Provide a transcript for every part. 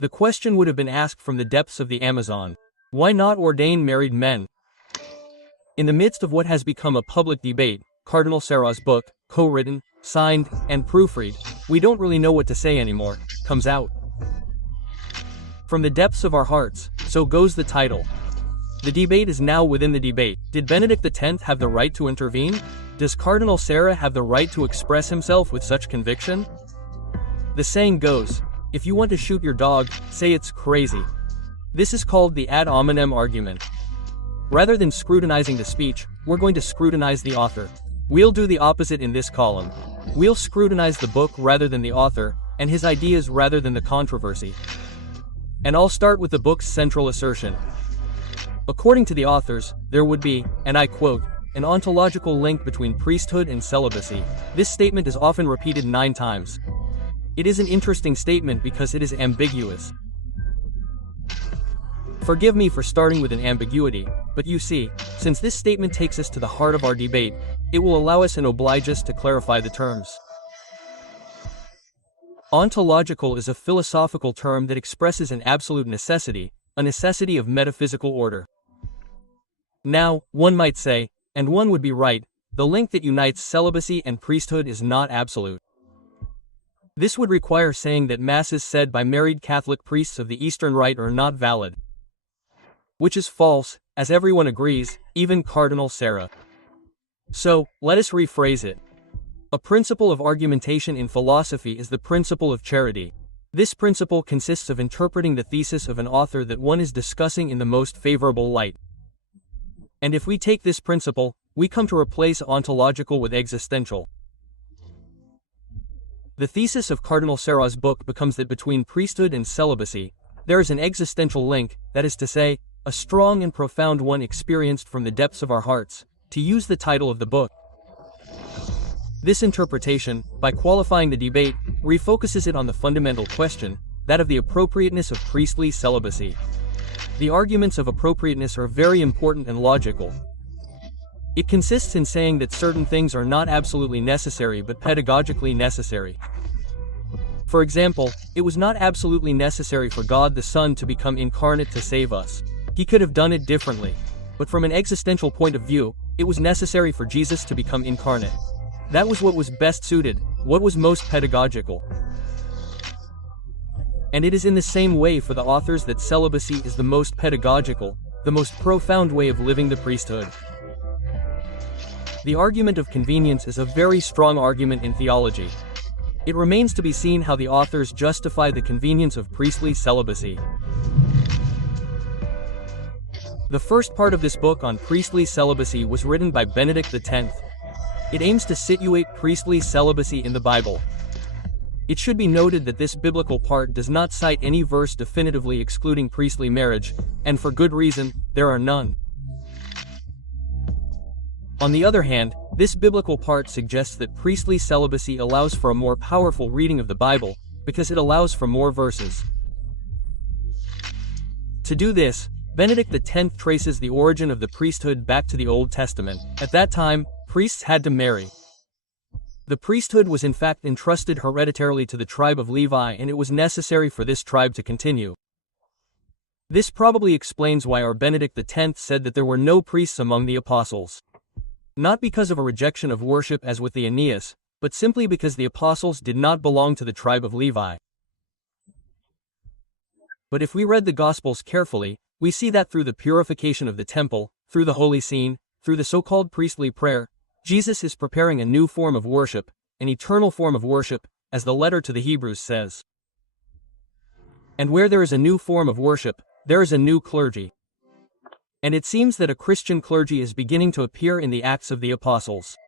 The question would have been asked from the depths of the Amazon. Why not ordain married men? In the midst of what has become a public debate, Cardinal Sarah's book, co-written, signed, and proofread, "We don't really know what to say anymore," comes out. From the depths of our hearts, so goes the title. The debate is now within the debate. Did Benedict X have the right to intervene? Does Cardinal Sarah have the right to express himself with such conviction? The saying goes, if you want to shoot your dog, say it's crazy. This is called the ad hominem argument. Rather than scrutinizing the speech, we're going to scrutinize the author. We'll do the opposite in this column. We'll scrutinize the book rather than the author, and his ideas rather than the controversy. And I'll start with the book's central assertion. According to the authors, there would be, and I quote, an ontological link between priesthood and celibacy. This statement is often repeated 9 times. It is an interesting statement because it is ambiguous. Forgive me for starting with an ambiguity, but you see, since this statement takes us to the heart of our debate, it will allow us and oblige us to clarify the terms. Ontological is a philosophical term that expresses an absolute necessity, a necessity of metaphysical order. Now, one might say, and one would be right, the link that unites celibacy and priesthood is not absolute. This would require saying that masses said by married Catholic priests of the Eastern Rite are not valid. Which is false, as everyone agrees, even Cardinal Sarah. So, let us rephrase it. A principle of argumentation in philosophy is the principle of charity. This principle consists of interpreting the thesis of an author that one is discussing in the most favorable light. And if we take this principle, we come to replace ontological with existential. The thesis of Cardinal Sarah's book becomes that between priesthood and celibacy, there is an existential link, that is to say, a strong and profound one experienced from the depths of our hearts, to use the title of the book. This interpretation, by qualifying the debate, refocuses it on the fundamental question, that of the appropriateness of priestly celibacy. The arguments of appropriateness are very important and logical. It consists in saying that certain things are not absolutely necessary but pedagogically necessary. For example, it was not absolutely necessary for God the Son to become incarnate to save us. He could have done it differently. But from an existential point of view, it was necessary for Jesus to become incarnate. That was what was best suited, what was most pedagogical. And it is in the same way for the authors that celibacy is the most pedagogical, the most profound way of living the priesthood. The argument of convenience is a very strong argument in theology. It remains to be seen how the authors justify the convenience of priestly celibacy. The first part of this book on priestly celibacy was written by Benedict X. It aims to situate priestly celibacy in the Bible. It should be noted that this biblical part does not cite any verse definitively excluding priestly marriage, and for good reason, there are none. On the other hand, this biblical part suggests that priestly celibacy allows for a more powerful reading of the Bible, because it allows for more verses. To do this, Benedict X traces the origin of the priesthood back to the Old Testament. At that time, priests had to marry. The priesthood was in fact entrusted hereditarily to the tribe of Levi, and it was necessary for this tribe to continue. This probably explains why our Benedict X said that there were no priests among the apostles. Not because of a rejection of worship as with the Aeneas, but simply because the apostles did not belong to the tribe of Levi. But if we read the Gospels carefully, we see that through the purification of the temple, through the holy scene, through the so-called priestly prayer, Jesus is preparing a new form of worship, an eternal form of worship, as the letter to the Hebrews says. And where there is a new form of worship, there is a new clergy. And it seems that a Christian clergy is beginning to appear in the Acts of the Apostles.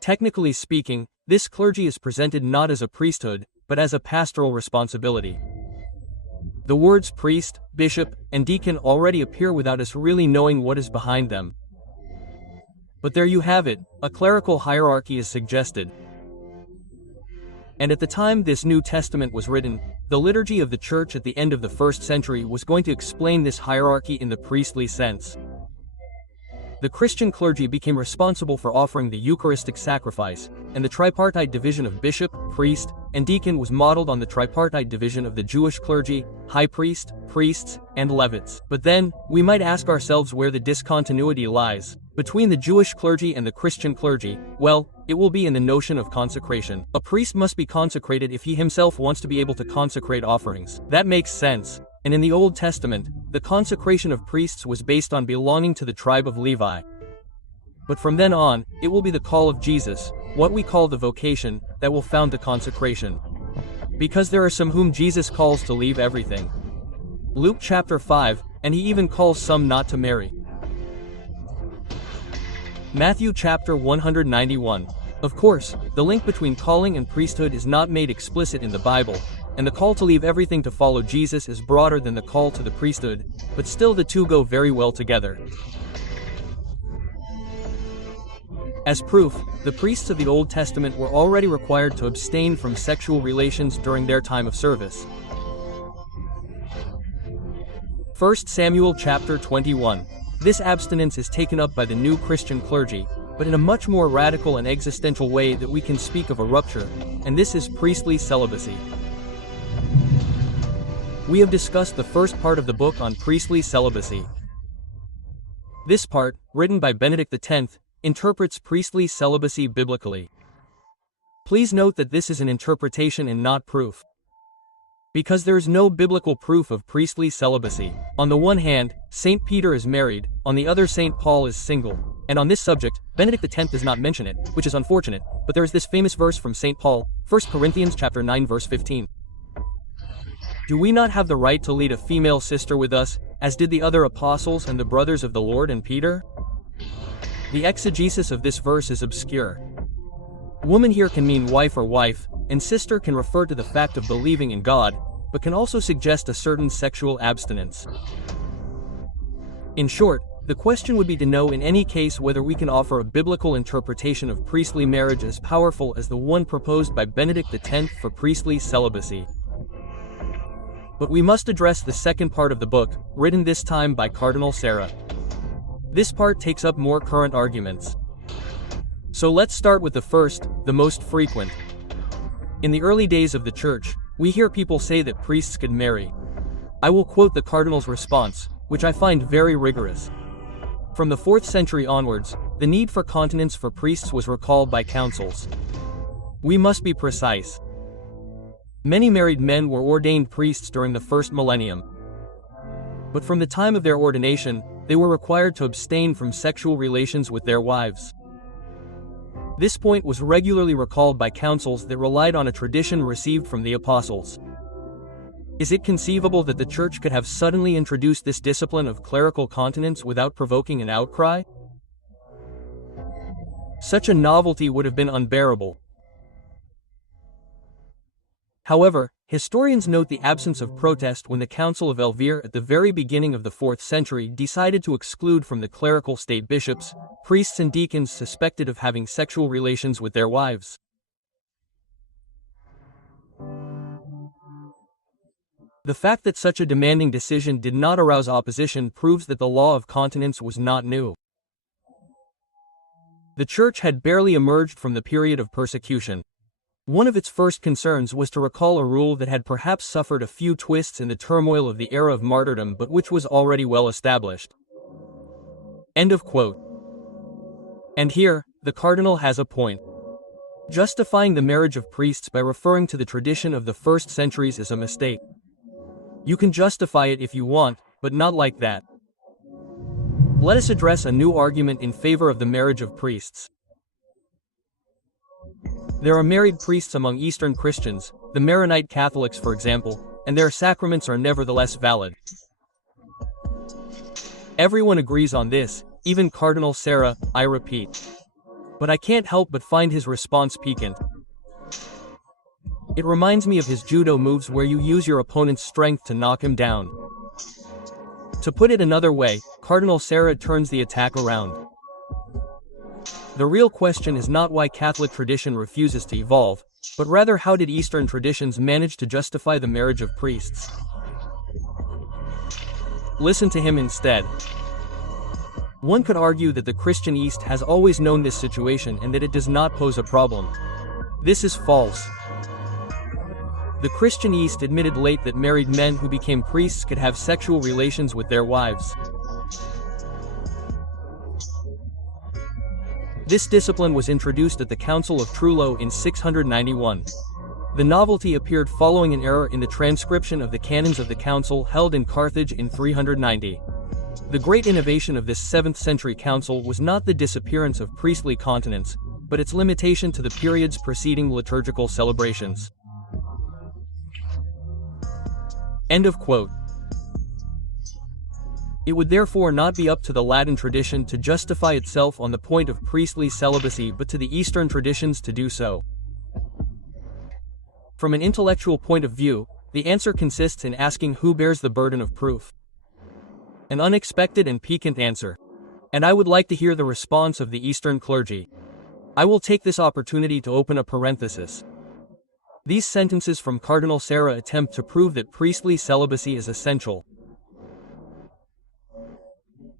Technically speaking, this clergy is presented not as a priesthood, but as a pastoral responsibility. The words priest, bishop, and deacon already appear without us really knowing what is behind them. But there you have it, a clerical hierarchy is suggested. And at the time this New Testament was written, the liturgy of the Church at the end of the 1st century was going to explain this hierarchy in the priestly sense. the Christian clergy became responsible for offering the Eucharistic sacrifice, and the tripartite division of bishop, priest, and deacon was modeled on the tripartite division of the Jewish clergy, high priest, priests, and Levites. But then, we might ask ourselves where the discontinuity lies. Between the Jewish clergy and the Christian clergy, well, it will be in the notion of consecration. A priest must be consecrated if he himself wants to be able to consecrate offerings. That makes sense. And in the Old Testament, the consecration of priests was based on belonging to the tribe of Levi. But from then on, it will be the call of Jesus, what we call the vocation, that will found the consecration. Because there are some whom Jesus calls to leave everything. Luke chapter 5, and he even calls some not to marry. Matthew chapter 191. Of course, the link between calling and priesthood is not made explicit in the Bible, and the call to leave everything to follow Jesus is broader than the call to the priesthood, but still the two go very well together. As proof, the priests of the Old Testament were already required to abstain from sexual relations during their time of service. 1 Samuel chapter 21. This abstinence is taken up by the new Christian clergy, but in a much more radical and existential way that we can speak of a rupture, and this is priestly celibacy. We have discussed the first part of the book on priestly celibacy. This part, written by Benedict X, interprets priestly celibacy biblically. Please note that this is an interpretation and not proof. Because there is no biblical proof of priestly celibacy. On the one hand, St. Peter is married, on the other St. Paul is single. And on this subject, Benedict X does not mention it, which is unfortunate, but there is this famous verse from St. Paul, 1 Corinthians chapter 9 verse 15. Do we not have the right to lead a female sister with us, as did the other apostles and the brothers of the Lord and Peter? The exegesis of this verse is obscure. Woman here can mean wife or wife, and sister can refer to the fact of believing in God, but can also suggest a certain sexual abstinence. In short, the question would be to know in any case whether we can offer a biblical interpretation of priestly marriage as powerful as the one proposed by Benedict X for priestly celibacy. But we must address the second part of the book, written this time by Cardinal Sarah. This part takes up more current arguments. So let's start with the first, the most frequent. In the early days of the Church, we hear people say that priests could marry. I will quote the Cardinal's response, which I find very rigorous. From the 4th century onwards, the need for continence for priests was recalled by councils. We must be precise. Many married men were ordained priests during the first millennium. But from the time of their ordination, they were required to abstain from sexual relations with their wives. This point was regularly recalled by councils that relied on a tradition received from the apostles. Is it conceivable that the Church could have suddenly introduced this discipline of clerical continence without provoking an outcry? Such a novelty would have been unbearable. However, historians note the absence of protest when the Council of Elvire at the very beginning of the 4th century decided to exclude from the clerical state bishops, priests and deacons suspected of having sexual relations with their wives. The fact that such a demanding decision did not arouse opposition proves that the law of continence was not new. The Church had barely emerged from the period of persecution. One of its first concerns was to recall a rule that had perhaps suffered a few twists in the turmoil of the era of martyrdom but which was already well established. End of quote. And here, the Cardinal has a point. Justifying the marriage of priests by referring to the tradition of the first centuries is a mistake. You can justify it if you want, but not like that. Let us address a new argument in favor of the marriage of priests. There are married priests among Eastern Christians, the Maronite Catholics for example, and their sacraments are nevertheless valid. Everyone agrees on this, even Cardinal Sarah, I repeat. But I can't help but find his response piquant. It reminds me of his judo moves where you use your opponent's strength to knock him down. To put it another way, Cardinal Sarah turns the attack around. The real question is not why Catholic tradition refuses to evolve, but rather how did Eastern traditions manage to justify the marriage of priests? Listen to him instead. One could argue that the Christian East has always known this situation and that it does not pose a problem. This is false. The Christian East admitted late that married men who became priests could have sexual relations with their wives. This discipline was introduced at the Council of Trullo in 691. The novelty appeared following an error in the transcription of the canons of the council held in Carthage in 390. The great innovation of this 7th century council was not the disappearance of priestly continence, but its limitation to the periods preceding liturgical celebrations. End of quote. It would therefore not be up to the Latin tradition to justify itself on the point of priestly celibacy but to the Eastern traditions to do so. From an intellectual point of view, the answer consists in asking who bears the burden of proof. An unexpected and piquant answer. And I would like to hear the response of the Eastern clergy. I will take this opportunity to open a parenthesis. These sentences from Cardinal Sarah attempt to prove that priestly celibacy is essential.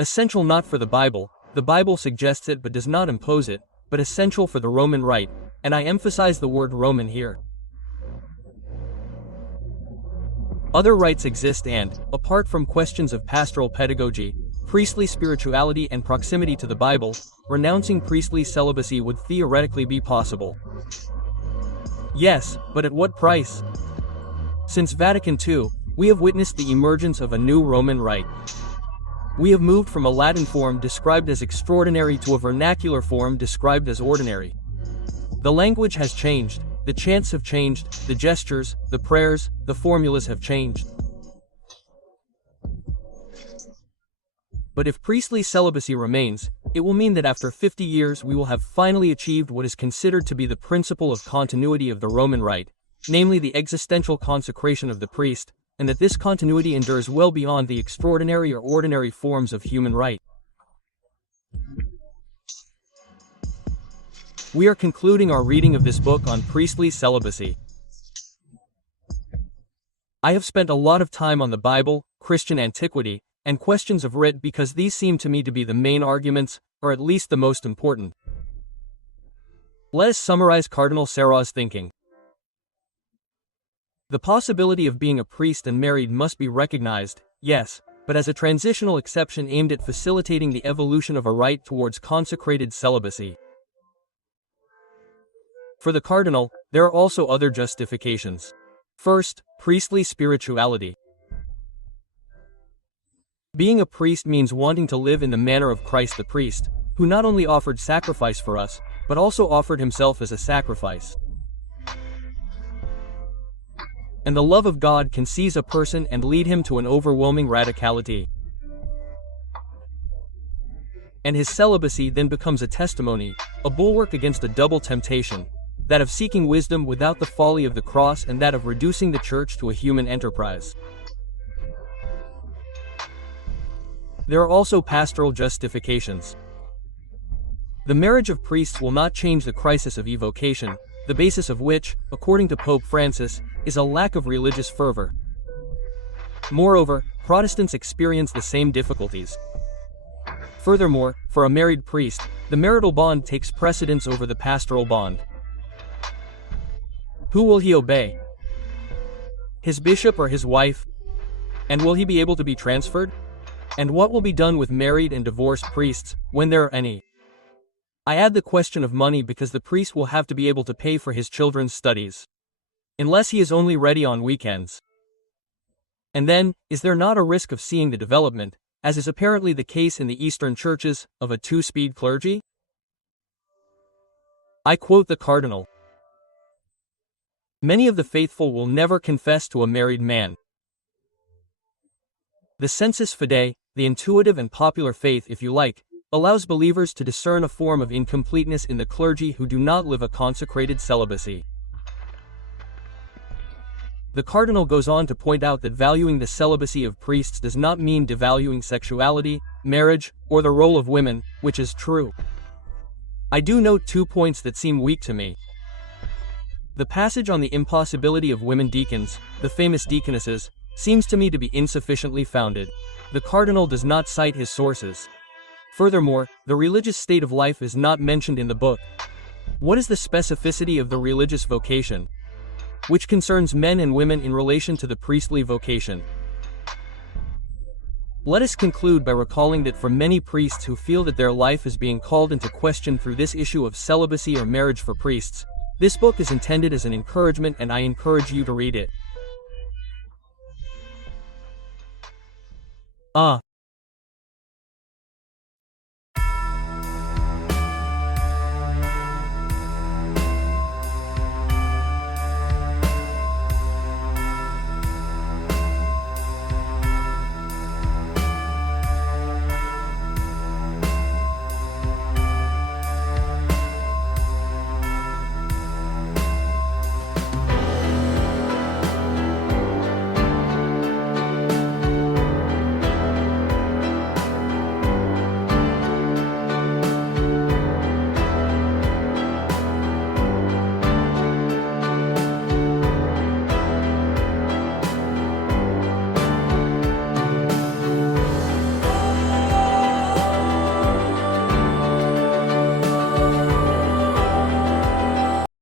Essential not for the Bible suggests it but does not impose it, but essential for the Roman Rite, and I emphasize the word Roman here. Other rites exist and, apart from questions of pastoral pedagogy, priestly spirituality and proximity to the Bible, renouncing priestly celibacy would theoretically be possible. Yes, but at what price? Since Vatican II, we have witnessed the emergence of a new Roman Rite. We have moved from a Latin form described as extraordinary to a vernacular form described as ordinary. The language has changed, the chants have changed, the gestures, the prayers, the formulas have changed. But if priestly celibacy remains, it will mean that after 50 years we will have finally achieved what is considered to be the principle of continuity of the Roman Rite, namely the existential consecration of the priest, and that this continuity endures well beyond the extraordinary or ordinary forms of human rite. We are concluding our reading of this book on priestly celibacy. I have spent a lot of time on the Bible, Christian antiquity, and questions of writ because these seem to me to be the main arguments, or at least the most important. Let us summarize Cardinal Sarah's thinking. The possibility of being a priest and married must be recognized, yes, but as a transitional exception aimed at facilitating the evolution of a rite towards consecrated celibacy. For the Cardinal, there are also other justifications. First, priestly spirituality. Being a priest means wanting to live in the manner of Christ the priest, who not only offered sacrifice for us, but also offered himself as a sacrifice. And the love of God can seize a person and lead him to an overwhelming radicality. And his celibacy then becomes a testimony, a bulwark against a double temptation, that of seeking wisdom without the folly of the cross and that of reducing the church to a human enterprise. There are also pastoral justifications. The marriage of priests will not change the crisis of evocation, the basis of which, according to Pope Francis, is a lack of religious fervor. Moreover, Protestants experience the same difficulties. Furthermore, for a married priest, the marital bond takes precedence over the pastoral bond. Who will he obey? His bishop or his wife? And will he be able to be transferred? And what will be done with married and divorced priests, when there are any? I add the question of money because the priest will have to be able to pay for his children's studies. Unless he is only ready on weekends. And then, is there not a risk of seeing the development, as is apparently the case in the Eastern churches, of a two-speed clergy? I quote the Cardinal. Many of the faithful will never confess to a married man. The sensus fidei, the intuitive and popular faith if you like, allows believers to discern a form of incompleteness in the clergy who do not live a consecrated celibacy. The Cardinal goes on to point out that valuing the celibacy of priests does not mean devaluing sexuality, marriage, or the role of women, which is true. I do note 2 points that seem weak to me. The passage on the impossibility of women deacons, the famous deaconesses, seems to me to be insufficiently founded. The Cardinal does not cite his sources. Furthermore, the religious state of life is not mentioned in the book. What is the specificity of the religious vocation, which concerns men and women in relation to the priestly vocation? Let us conclude by recalling that for many priests who feel that their life is being called into question through this issue of celibacy or marriage for priests, this book is intended as an encouragement, and I encourage you to read it.